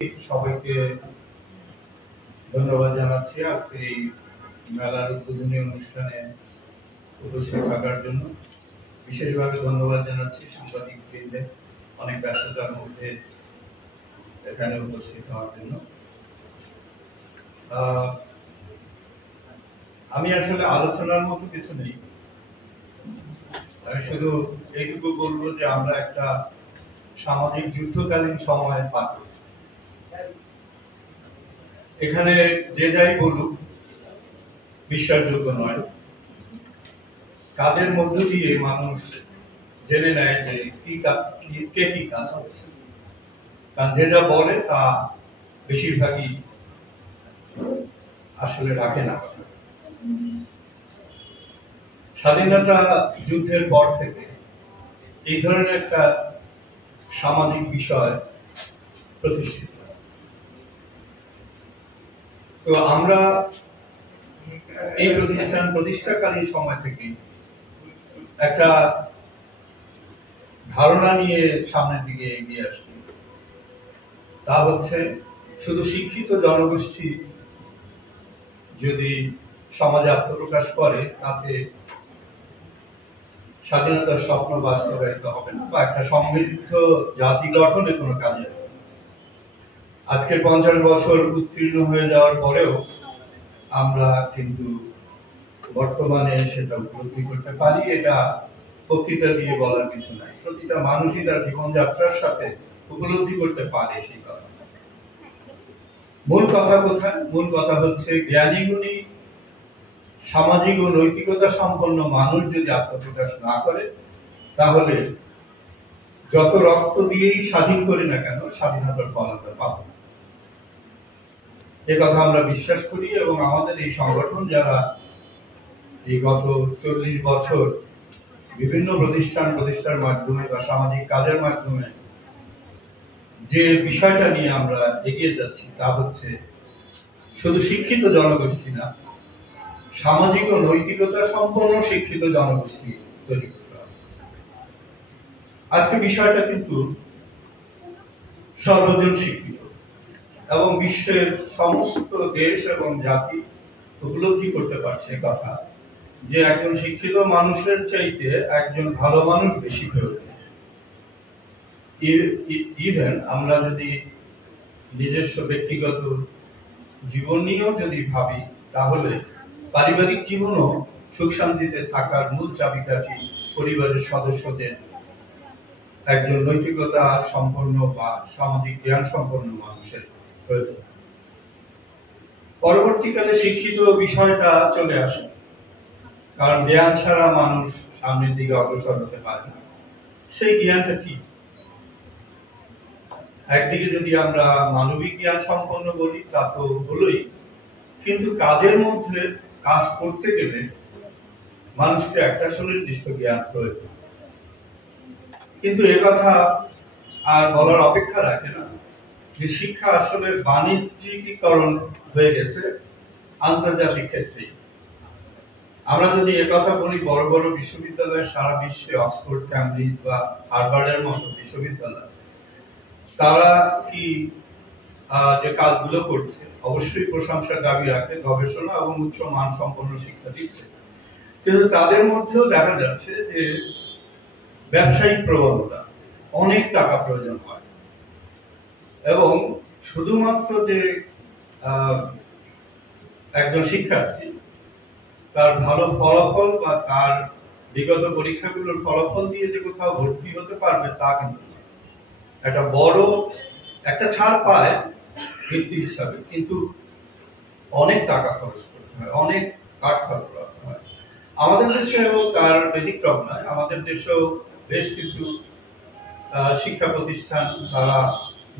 সবাইকে ধন্যবাদ জানাচ্ছি আজকে এই মেলার উদ্বোধনী অনুষ্ঠানে উপস্থিত থাকার জন্য। বিশেষভাবে ধন্যবাদ জানাচ্ছি সাংবাদিকদের অনেক ব্যস্ততার মধ্যে এখানে উপস্থিত হওয়ার জন্য। আমি আসলে আলোচনার মতো কিছু নেই, আমি শুধু এইটুকু বলবো যে আমরা একটা সামাজিক যুদ্ধকালীন সময় পার করছি। এখানে যে যাই বলুক বিশ্বাসযোগ্য নয়। কাজের মধ্য দিয়ে মানুষ জেনে নেয় যে কে কি কাজ করছে, কারণ যে যা বলে তা বেশিরভাগই আসলে রাখে না। স্বাধীনতা যুদ্ধের পর থেকে এই ধরনের একটা সামাজিক বিষয় প্রতিষ্ঠিত। তো আমরা এই প্রতিষ্ঠান প্রতিষ্ঠাকালীন সময় থেকে একটা ধারণা নিয়ে সামনের দিকে এগিয়ে আসছি, তা হচ্ছে শুধু শিক্ষিত জনগোষ্ঠী যদি সমাজে আত্মপ্রকাশ করে তাতে স্বাধীনতার স্বপ্ন বাস্তবায়িত হবে না বা একটা সমৃদ্ধ জাতি গঠনে কোনো কাজে। আজকে 50 বছর উত্তীর্ণ হয়ে যাওয়ার পরেও আমরা কিন্তু বর্তমানে সেটা উপলব্ধি করতে পারি। এটা বক্তৃতা দিয়ে বলার কিছু নাই, প্রতিটা মানুষই তার জীবনযাত্রার সাথে উপলব্ধি করতে পারে সেই কথা। মূল কথা কোথায়? মূল কথা হচ্ছে জ্ঞানী গুণী সামাজিক ও নৈতিকতা সম্পন্ন মানুষ যদি আত্মপ্রকাশ না করে তাহলে যত রক্ত দিয়েই স্বাধীন করি না কেন স্বাধীনতার ফল আমরা পাবো না। এ কথা আমরা বিশ্বাস করি এবং আমাদের এই সংগঠন যারা এই গত 40 বছর বিভিন্ন প্রতিষ্ঠার মাধ্যমে বা সামাজিক কাজের মাধ্যমে যে বিষয়টা নিয়ে আমরা এগিয়ে যাচ্ছি তা হচ্ছে শুধু শিক্ষিত জনগোষ্ঠী না, সামাজিক ও নৈতিকতা সম্পন্ন শিক্ষিত জনগোষ্ঠী তৈরি করতে হবে। আজকে বিষয়টা কিন্তু সর্বজন শিক্ষিত এবং বিশ্বের সমস্ত দেশ এবং জাতি উপলব্ধি করতে পারছে কথা যে একজন শিক্ষিত মানুষের চাইতে একজন ভালো মানুষ বেশি প্রয়োজন। ইভেন আমরা যদি নিজস্ব ব্যক্তিগত জীবন নিয়েও যদি ভাবি তাহলে পারিবারিক জীবনও সুখ শান্তিতে থাকার মূল চাবিকাঠি পরিবারের সদস্যদের একজন নৈতিকতা সম্পন্ন বা সামাজিক জ্ঞান সম্পন্ন মানুষের প্রয়োজন। পরবর্তীকালে শিক্ষিত বিষয়টা চলে আসে, কারণ জ্ঞান ছাড়া মানুষ সামনের দিকে অগ্রসর হতে পারে না। সেই জ্ঞানটা কি? একদিকে যদি আমরা মানবিক জ্ঞান সম্পন্ন বলি তা তো হলোই, কিন্তু কাজের মধ্যে কাজ করতে গেলে মানুষকে একটা সুনির্দিষ্ট জ্ঞান প্রয়োজন। কিন্তু একথা আর বলার অপেক্ষা রাখে না যে শিক্ষা আসলে বাণিজ্যিকীকরণ হয়ে গেছে আন্তর্জাতিক ক্ষেত্রে। আমরা যদি একথা বলি বড় বড় বিশ্ববিদ্যালয় সারা বিশ্বে অক্সফোর্ড, ক্যামব্রিজ বা হার্ভার্ডের মতো বিশ্ববিদ্যালয় তারা কি যে কাজগুলো করছে অবশ্যই প্রশংসার দাবি রাখে, গবেষণা এবং উচ্চ মান সম্পন্ন শিক্ষা দিচ্ছে, কিন্তু তাদের মধ্যেও দেখা যাচ্ছে যে ব্যবসায়িক প্রবণতা, অনেক টাকা প্রয়োজন হয় এবং শুধুমাত্র যে একজন শিক্ষার্থী তার ভালো ফলাফল বা তার বিগত পরীক্ষাগুলোর ফলাফল দিয়ে যে কোথাও ভর্তি হতে পারবে তা কিন্তু একটা বড় একটা ছাড় পায় বৃত্তি হিসাবে, কিন্তু অনেক টাকা খরচ করতে হয়, অনেক কাঠ খরচ করতে হয়। আমাদের দেশেও তার ব্যতিক্রম নয়, আমাদের দেশেও বেশ কিছু শিক্ষা প্রতিষ্ঠান তারা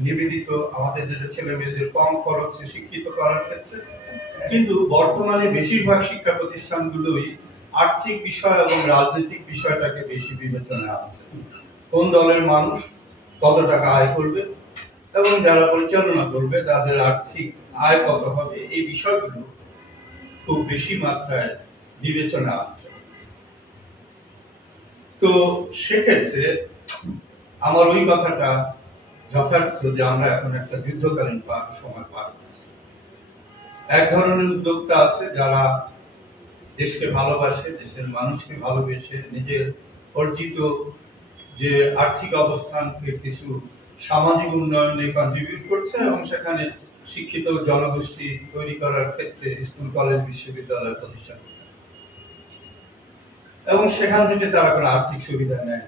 নিবেদিত আমাদের দেশের ছেলে মেয়েদের কম খরচে শিক্ষিত করার ক্ষেত্রে, কিন্তু বর্তমানে বেশিরভাগ শিক্ষা প্রতিষ্ঠানগুলোই আর্থিক বিষয় এবং রাজনৈতিক বিষয়টাকে বেশি বিবেচনায় আনছে। কোন দলের মানুষ কত টাকা আয় করবে এবং যারা পরিচালনা করবে তাদের আর্থিক আয় কত হবে, এই বিষয়গুলো খুব বেশি মাত্রায় বিবেচনা আছে। তো সেক্ষেত্রে আমার ওই কথাটা যথার্থ যে আমরা এখন একটা যুদ্ধকালীন সময় পার করছি। এক ধরনের উদ্যোক্তা আছে যারা দেশকে ভালোবাসে, দেশের মানুষকে ভালোবেসে নিজের অর্জিত যে আর্থিক অবস্থানকে কিছু সামাজিক উন্নয়নে কন্ট্রিবিউট করছে এবং সেখানে শিক্ষিত জনগোষ্ঠী তৈরি করার ক্ষেত্রে স্কুল, কলেজ, বিশ্ববিদ্যালয় প্রতিষ্ঠা করছে এবং সেখান থেকে তারা কোনো আর্থিক সুবিধা নেয়।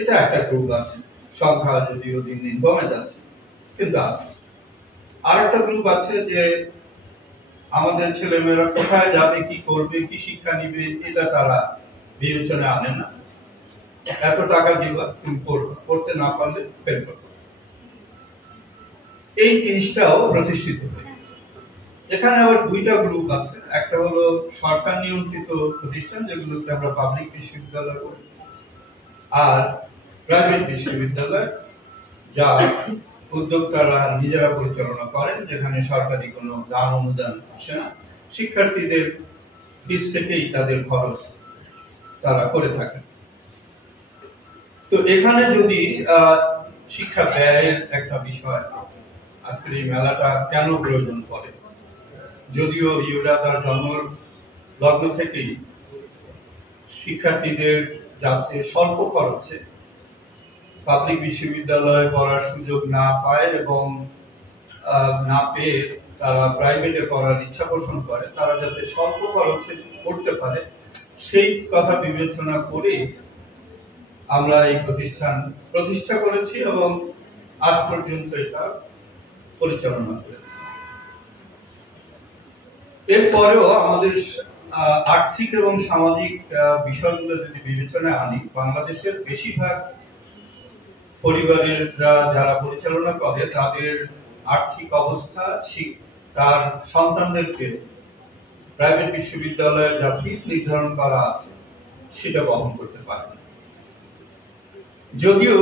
এটা একটা গ্রুপ আছে, সংখ্যা যদিও দিন দিন কমে যাচ্ছে, কিন্তু আছে। আরেকটা গ্রুপ আছে যে আমাদের ছেলেমেয়েরা কোথায় যাবে, কি করবে, কি শিক্ষা নিবে, এটা তারা বিবেচনায় আনে না। এত টাকা দিবা, তুমি পড়তে না পারলে ফেল করবে। এই জিনিসটাও প্রতিষ্ঠিত হয়েছে। এখানে আবার দুইটা গ্রুপ আছে, একটা হলো সরকার নিয়ন্ত্রিত প্রতিষ্ঠান যেগুলোকে আমরা পাবলিক বিশ্ববিদ্যালয় বলি, আর প্রাইভেট বিশ্ববিদ্যালয় যা উদ্যোক্তারা নিজেরা পরিচালনা করেন, যেখানে সরকারি কোনো দান অনুদান আসে না, শিক্ষার্থীদের ফিস থেকেই তাদের খরচ তারা করে থাকেন। তো এখানে যদি শিক্ষা ব্যয়ের একটা বিষয় আছে, আজকের এই মেলাটা কেন প্রয়োজন পড়ে, যদিও ইউরা তার জন্ম লগ্ন থেকেই শিক্ষার্থীদের যাতে স্বল্প খরচে পাবলিক বিশ্ববিদ্যালয়ে পড়ার সুযোগ না পায় এবং না পেয়ে তারা প্রাইভেটে পড়ার ইচ্ছা পোষণ করে, তারা যাতে স্বল্প খরচে পড়তে পারে সেই কথা বিবেচনা করে আমরা এই প্রতিষ্ঠা করেছি এবং আজ পর্যন্ত এটা পরিচালনা করেছি। এরপরেও আমাদের আর্থিক এবং সামাজিক বিষয়গুলো যদি বিবেচনায় আনি, বাংলাদেশের বেশিরভাগ পরিবারের যারা পরিচালনা করে তাদের আর্থিক অবস্থা তার সন্তানদেরকে প্রাইভেট বিশ্ববিদ্যালয়ে যা ফিস নির্ধারণ করা আছে সেটা বহন করতে পারে না। যদিও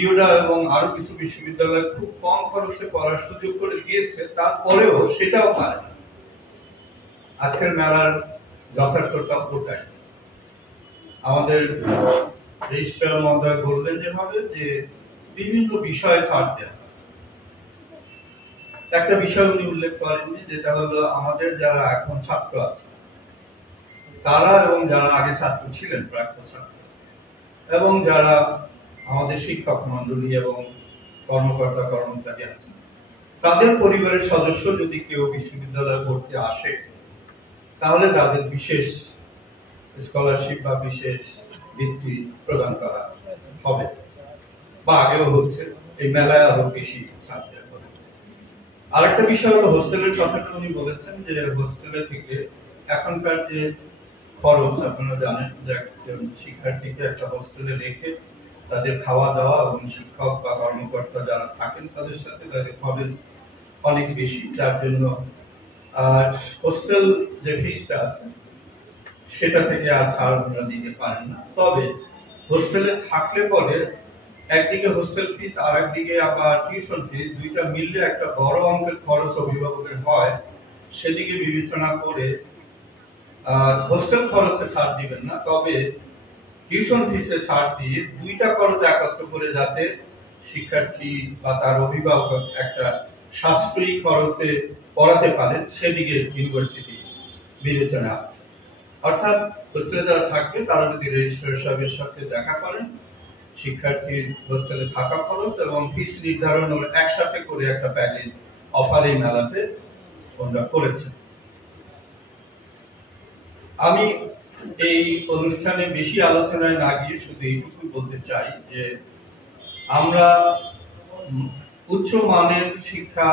ইউডা এবং আরো কিছু বিশ্ববিদ্যালয় খুব কম খরচে পড়ার সুযোগ করে দিয়েছে, তারপরেও সেটাও পারে না। আজকের মেলার যথার্থতা ওটাই। আমাদের রেজিস্ট্রার মহোদয় বললেন যেভাবে যে বিভিন্ন বিষয়ে ছাড় দেওয়া। একটা বিষয় উনি উল্লেখ করেননি, যেটা হলো আমাদের যারা এখন ছাত্র আছে তারা এবং যারা আগে ছাত্র ছিলেন, প্রাক্তন ছাত্র, এবং যারা আমাদের শিক্ষক মন্ডলী এবং কর্মকর্তা কর্মচারী আছেন, তাদের পরিবারের সদস্য যদি কেউ বিশ্ববিদ্যালয়ে পড়তে আসে তাহলে তাদের বিশেষ স্কলারশিপ বা বিশেষ বৃত্তি প্রদান করা হবে বা আগেও হচ্ছে। এই মেলায় আরো বেশি ছাত্র। আরেকটা বিষয় হলো হোস্টেলের কথাটা উনি বলেছেন যে হোস্টেলে থেকে এখনকার যে খরচ, আপনারা জানেন যে একজন শিক্ষার্থীকে একটা হোস্টেলে রেখে তাদের খাওয়া দাওয়া এবং শিক্ষক বা কর্মকর্তা যারা থাকেন তাদের সাথে তাদের খরচ অনেক বেশি, যার জন্য হোস্টেল যে ফিসটা আছে সেটা থেকে আর ছাড় আপনারা দিতে পারেন না। তবে হোস্টেলে থাকলে পরে একদিকে হোস্টেল ফিস আর একদিকে আবার টিউশন ফিস, দুইটা মিললে একটা বড় অঙ্কের খরচ অভিভাবকের হয়। সেদিকে বিবেচনা করে হোস্টেল খরচে ছাড় দিবেন না, তবে টিউশন ফিসে ছাড় দিয়ে দুইটা খরচ একত্র করে যাতে শিক্ষার্থী বা তার অভিভাবক একটা সাশ্রয়ী খরচে পড়াতে পারেন সেদিকে ইউনিভার্সিটি বিবেচনা আছে। অর্থাৎ হোস্টেলে যারা থাকবে তারা যদি রেজিস্ট্রার সাহেবের সাথে দেখা করেন, শিক্ষার্থীর হোস্টেলে থাকা খরচ এবং ফিস নির্ধারণ একসাথে করে একটা প্যাকেজ অফার এই মেলাতে ওরা করেছে। আমি এই অনুষ্ঠানে বেশি আলোচনায় না গিয়ে শুধু এইটুকু বলতে চাই যে আমরা উচ্চ মানের শিক্ষা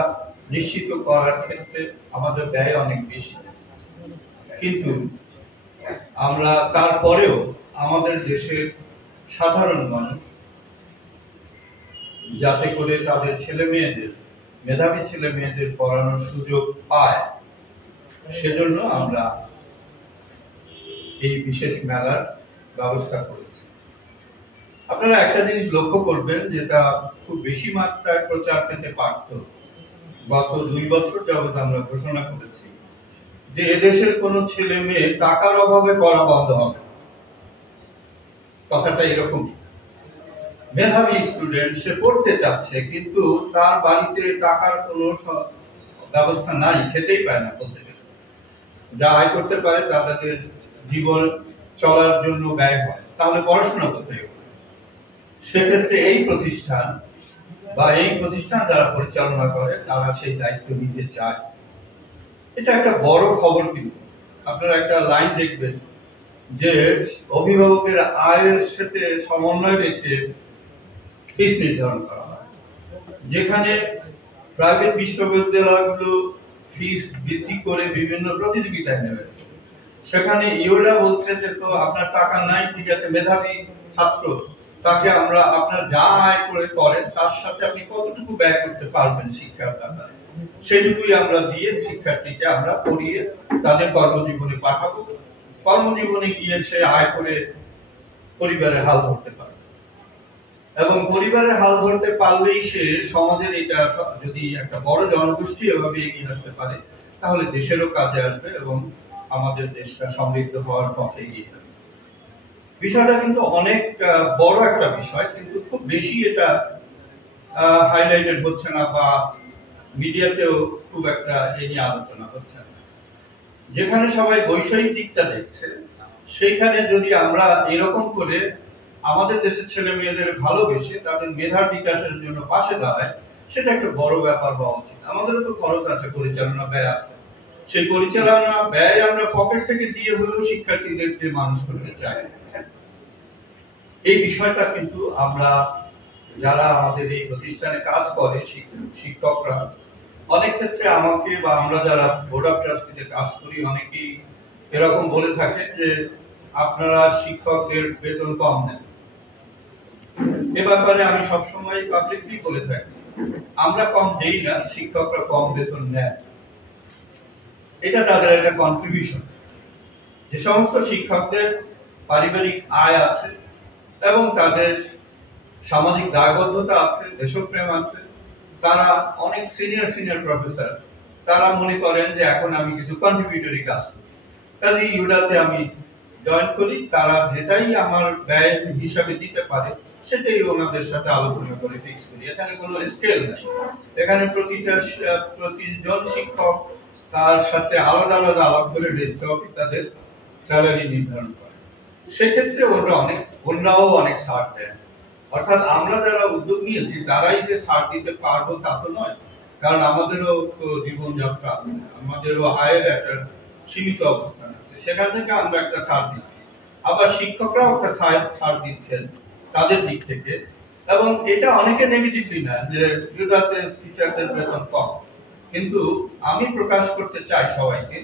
নিশ্চিত করার ক্ষেত্রে আমাদের ব্যয় অনেক বেশি, কিন্তু আমরা তারপরেও আমাদের দেশের সাধারণ মানুষ যাতে করে তাদের ছেলে মেয়েদের, মেধাবী ছেলে মেয়েদের পড়ানোর সুযোগ পায়, সেজন্য আমরা এই বিশেষ মেলার ব্যবস্থা করেছি। আপনারা একটা জিনিস লক্ষ্য করবেন, যেটা খুব বেশি মাত্রায় প্রচার পেতে পারত। গত 2 বছর যাবত আমরা ঘোষণা করেছি যে এদেশের কোন ছেলে মেয়ে টাকার অভাবে পড়া বন্ধ হবে। কথাটা এরকম মেধাবী স্টুডেন্ট, সে পড়তে চাচ্ছে কিন্তু তার বাড়িতে টাকার কোনো ব্যবস্থা নাই, খেতেই পায় না বলতে গেলে। যা আয় করতে পারে তা তাদের জীবন চলার জন্য ব্যয় হয়, তাহলে পড়াশোনা করতে হবে। সেক্ষেত্রে এই প্রতিষ্ঠান বা এই প্রতিষ্ঠান যারা পরিচালনা করে তারা সেই দায়িত্ব নিতে চায়। এটা একটা বড় খবর। কিন্তু আপনারা একটা লাইন দেখবেন যে অভিভাবকের আয়ের সাথে সমন্বয় রেখে ফিস নির্ধারণ করা হয়। যেখানে প্রাইভেট বিশ্ববিদ্যালয়গুলো ফিস বৃদ্ধি করে বিভিন্ন প্রতিযোগিতায় নেমেছে, সেখানে ইউরা বলছে যে তো আপনার টাকা নাই, ঠিক আছে, মেধাবী ছাত্র তাকে আমরা আপনার যা আয় করে করেন তার সাথে আপনি কতটুকু ব্যয় করতে পারবেন শিক্ষার ব্যাপারে, সেটুকুই আমরা দিয়ে শিক্ষার্থীকে আমরা পড়িয়ে তাদের কর্মজীবনে পাঠাবো। কর্মজীবনে গিয়ে সে আয় করে পরিবারের হাল ধরতে পারবে, এবং পরিবারের হাল ধরতে পারলেই সে সমাজের এটা যদি একটা বড় জনগোষ্ঠী এভাবে এগিয়ে আসতে পারে তাহলে দেশেরও কাজে আসবে এবং আমাদের দেশটা সমৃদ্ধ হওয়ার পথে এগিয়ে যাবে। বিষয়টা কিন্তু অনেক বড় একটা বিষয়, কিন্তু খুব বেশি এটা হাইলাইটেড হচ্ছে না বা মিডিয়াতেও খুব একটা এ নিয়ে আলোচনা হচ্ছে না। যেখানে সবাই বৈষয়িক দিকটা দেখছে, সেইখানে যদি আমরা এরকম করে আমাদের দেশের ছেলে মেয়েদের ভালোবেসে তাদের মেধার বিকাশের জন্য পাশে দাঁড়ায়, সেটা একটা বড় ব্যাপার হওয়া উচিত। আমাদেরও তো খরচ আছে, পরিচালনা ব্যয় আছে, সেই পরিচালনা ব্যয় আমরা পকেট থেকে দিয়ে হলেও শিক্ষার্থীদেরকে মানুষ করতে চাই। এই বিষয়টা কিন্তু আমরা যারা আমাদের এই প্রতিষ্ঠানে কাজ করে শিক্ষকরা অনেক ক্ষেত্রে আমাকে বা আমরা যারা বোর্ড অফ ট্রাস্টিতে কাজ করি অনেকেই এরকম বলে থাকে যে আপনারা শিক্ষকদের বেতন কম নেন। এ ব্যাপারে আমি সবসময় পাবলিকলি বলে থাকি, আমরা কম দেই না, শিক্ষকরা কম বেতন নেন। এটা তাদের একটা কন্ট্রিবিউশন। যে সমস্ত শিক্ষকদের পারিবারিক আয় আছে এবং তাদের সামাজিক দায়বদ্ধতা আছে, দেশপ্রেম আছে, তারা অনেক সিনিয়র প্রফেসর, তারা মনে করেন যে এখন আমি কিছু কন্ট্রিবিউটরি কাজ করি, কাজে ইউডাতে আমি জয়েন করি। তারা যেটাই আমার ব্যয় হিসাবে দিতে পারে সেটাই ওনাদের সাথে আলোচনা করে ফিক্স করি। এখানে কোনো স্কেল নাই, এখানে প্রতিজন শিক্ষক তার সাথে আলাদা আলাদা আলাপ করে রেজিস্ট্রার অফিস তাদের স্যালারি নির্ধারণ করে। সেক্ষেত্রে ওনারাও অনেক ছাড় দেন। অর্থাৎ আমরা যারা উদ্যোগ নিয়েছি তারাই যে ছাড় দিতে পারবো তা তো নয়, কারণ আমাদেরও তো জীবনযাত্রা আছে, আমাদেরও আয়ের একটা সীমিত অবস্থান আছে, সেখান থেকে আমরা একটা ছাড় দিচ্ছি। আবার শিক্ষকরাও একটা ছাড় দিচ্ছেন তাদের দিক থেকে, এবং এটা অনেকে নেগেটিভলি না যে টিচারদের বেতন কম, কিন্তু আমি প্রকাশ করতে চাই সবাইকে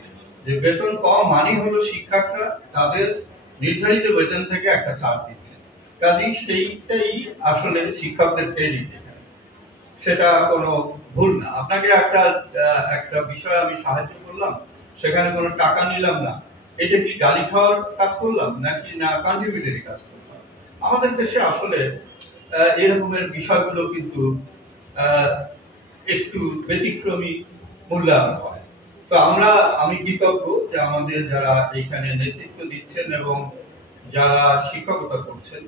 যে বেতন কম মানে হলো শিক্ষকরা তাদের নির্ধারিত বেতন থেকে একটা ছাড় দিচ্ছে, কাজেই সেইটাই আসলে শিক্ষকদের ক্রেডিট। সেটা কোনো ভুল না। আপনাকে একটা বিষয় আমি সাহায্য করলাম, সেখানে কোনো টাকা নিলাম না, এটা কি গালি খাওয়ার কাজ করলাম নাকি না কন্ট্রিবিউটরি কাজ করলাম? আমাদের দেশে আসলে এরকমের বিষয়গুলো কিন্তু একটু ব্যতিক্রমী মূল্যায়ন হয়। তো আমি কৃতজ্ঞ যে আমাদের যারা এখানে নেতৃত্ব দিচ্ছেন এবং যারা শিক্ষকতা করছেন,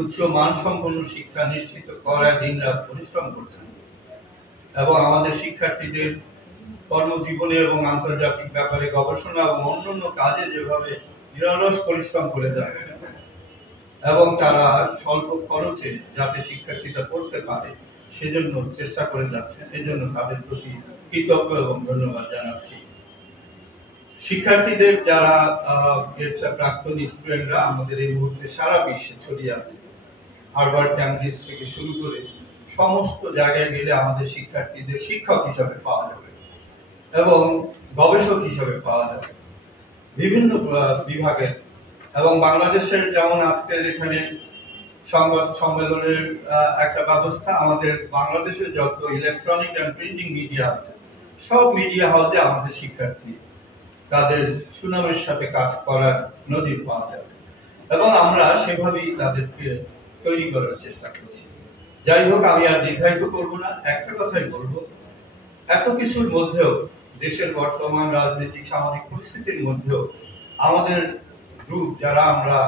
উচ্চ মানসম্পন্ন শিক্ষা নিশ্চিত করায় দিনরাত পরিশ্রম করছেন, এবং আমাদের শিক্ষার্থীদের কর্মজীবনে এবং আন্তর্জাতিক ব্যাপারে গবেষণা এবং অন্যান্য কাজে যেভাবে নিরলস পরিশ্রম করে যাচ্ছেন এবং তারা স্বল্প খরচে যাতে শিক্ষার্থীরা পড়তে পারে সেজন্য চেষ্টা করে যাচ্ছেন, এজন্য তাদের প্রতি কৃতজ্ঞ এবং ধন্যবাদ জানাচ্ছি। শিক্ষার্থীদের যারা প্রাক্তন স্টুডেন্টরা আমাদের এই মুহূর্তে সারা বিশ্বে ছড়িয়ে আছে, হার্ভার্ড ক্যাম্ব্রিজ থেকে শুরু করে সমস্ত জায়গায় গেলে আমাদের শিক্ষার্থীদের শিক্ষক হিসাবে পাওয়া যাবে এবং গবেষক হিসাবে পাওয়া যাবে বিভিন্ন বিভাগের। এবং বাংলাদেশের যেমন আজকের এখানে সংবাদ সম্মেলনের একটা ব্যবস্থা, আমাদের বাংলাদেশের যত ইলেকট্রনিক এন্ড প্রিন্টিং মিডিয়া আছে সব মিডিয়া হাউসে আমাদের শিক্ষার্থী তাদের সুনামের সাথে কাজ করার নজির পাওয়া যাবে, এবং আমরা সেভাবেই তাদেরকে তৈরি করার চেষ্টা করছি। যাই হোক, আমি আর দীর্ঘায়িত করবো না, একটা কথাই বলবো, এত কিছুর মধ্যেও দেশের বর্তমান রাজনৈতিক সামাজিক পরিস্থিতির মধ্যেও আমাদের গ্রুপ যারা আমরা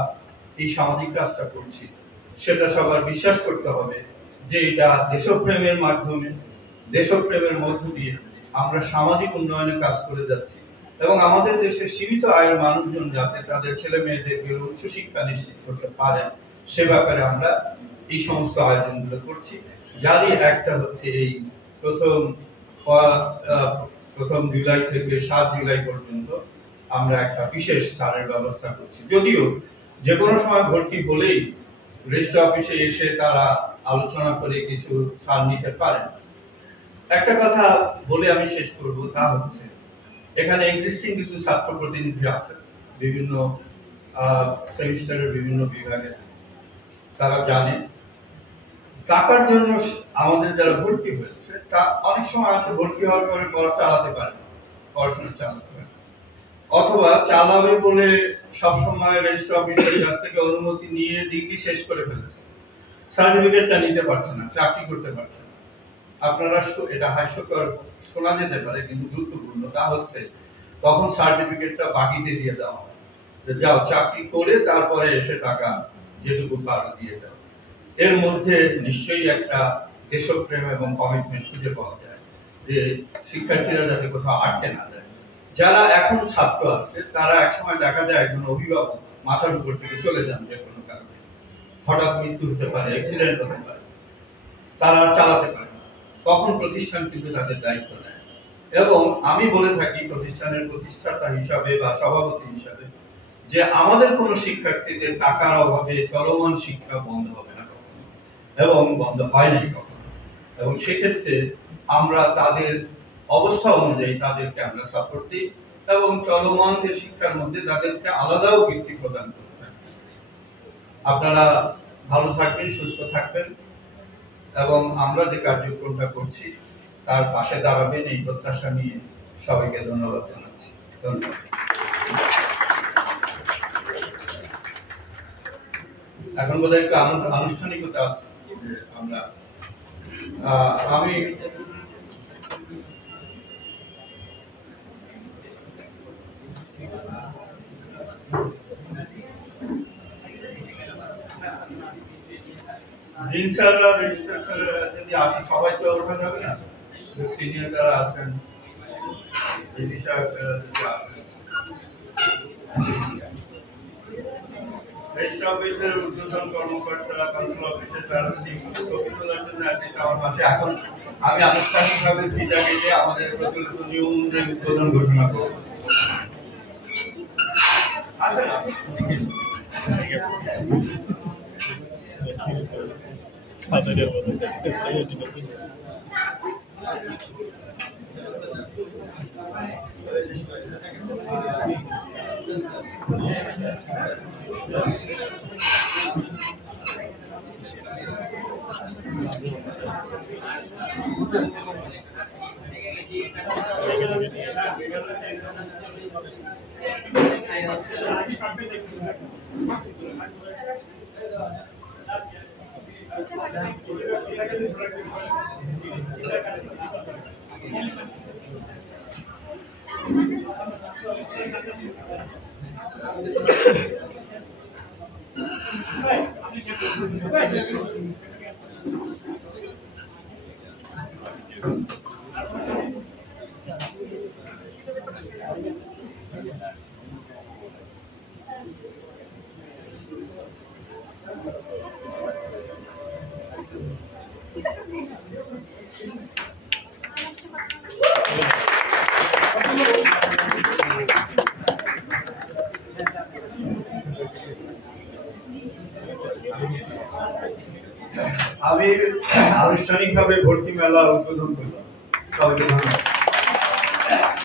এই সামাজিক কাজটা করছি সেটা সবার বিশ্বাস করতে হবে যে এটা দেশপ্রেমের মাধ্যমে, দেশপ্রেমের মধ্য দিয়ে আমরা সামাজিক উন্নয়নে কাজ করে যাচ্ছি এবং আমাদের দেশের সীমিত আয়ের মানুষজন যাতে তাদের ছেলে মেয়েদেরকে উচ্চশিক্ষা নিশ্চিত করতে পারেন সে ব্যাপারে আমরা এই সমস্ত আয়োজনগুলো করছি। যারই একটা হচ্ছে এই প্রথম জুলাই থেকে 7 জুলাই পর্যন্ত আমরা একটা বিশেষ ছাড়ের ব্যবস্থা করছি। যদিও যে কোনো সময় ভর্তি হলেই রেজিস্ট্রি অফিসে এসে তারা আলোচনা করে কিছু ছাড় নিতে পারেন। একটা কথা বলে আমি শেষ করব, তা হচ্ছে এখানে এক্সিস্টিং কিছু ছাত্র প্রতিনিধি আছে বিভিন্ন সেমিস্টারের বিভিন্ন বিভাগে, তারা জানে টাকার জন্য আমাদের যারা ভর্তি হয়েছে তা অনেক সময় আছে ভর্তি হওয়ার পরে চালাতে পারে, পড়াশোনা চালাতে পারে, অথবা চালাবে বলে সবসময় রেজিস্ট্রি অফিসের কাছ থেকে অনুমতি নিয়ে ডিগ্রি শেষ করে ফেলেছে, সার্টিফিকেটটা নিতে পারছে না, চাকরি করতে পারছে না। আপনারা এটা হাস্যকর শোনা যেতে পারে কিন্তু গুরুত্বপূর্ণ, তা হচ্ছে তখন সার্টিফিকেটটা বাকিতে দিয়ে দেওয়া হয়, যাও চাকরি করে তারপরে এসে টাকা যেটুকু পারো দিয়ে যাও। এর মধ্যে নিশ্চয়ই একটা দেশপ্রেম এবং কমিটমেন্ট খুঁজে পাওয়া যায় যে শিক্ষার্থীরা যাতে কোথাও আটকে না যায়। যারা এখন ছাত্র আছে তারা একসময় দেখা যায় একজন অভিভাবক মাথার উপর থেকে চলে যান যে কোনো কারণে, হঠাৎ মৃত্যু হতে পারে, অ্যাক্সিডেন্ট হতে পারে, তারা চালাতে পারে না, তখন প্রতিষ্ঠান কিন্তু তাদের দায়িত্ব নেয়। এবং আমি বলে থাকি প্রতিষ্ঠানের প্রতিষ্ঠাতা হিসাবে বা সভাপতি হিসাবে যে আমাদের কোন শিক্ষার্থীদের টাকার অভাবে চলমান শিক্ষা বন্ধ হবে না কখনো, এবং বন্ধ হয় নাই কখনো, এবং সেক্ষেত্রে আমরা তাদের অবস্থা অনুযায়ী তাদেরকে আমরা সাপোর্ট দিই এবং চলমান যে শিক্ষার মধ্যে তাদেরকে আলাদাও বৃত্তি প্রদান করতে থাকি। আপনারা ভালো থাকবেন, সুস্থ থাকবেন এবং আমরা যে কার্যক্রমটা করছি তার পাশে দাঁড়াবেন এই প্রত্যাশা নিয়ে সবাইকে ধন্যবাদ জানাচ্ছি। ধন্যবাদ। এখন বোধহয় একটু আনুষ্ঠানিকতা আছে, আমরা আমি যদি আসে সবাই তো ওঠা যাবে না, সিনিয়র যারা আছেন রেজিস্ট্রি অফিসের ঊর্ধ্বতন কর্মকর্তা, কন্ট্রোল অফিসের তারা যদি ছবি তোলার জন্য আমার পাশে, এখন আমি আনুষ্ঠানিকভাবে ফিতা কেটে আমাদের প্রচলিত নিয়ম অনুযায়ী উদ্বোধন ঘোষণা করব। আসেন আমি আনুষ্ঠানিকভাবে ভর্তি মেলা উদ্বোধন করলাম। সবাইকে ধন্যবাদ।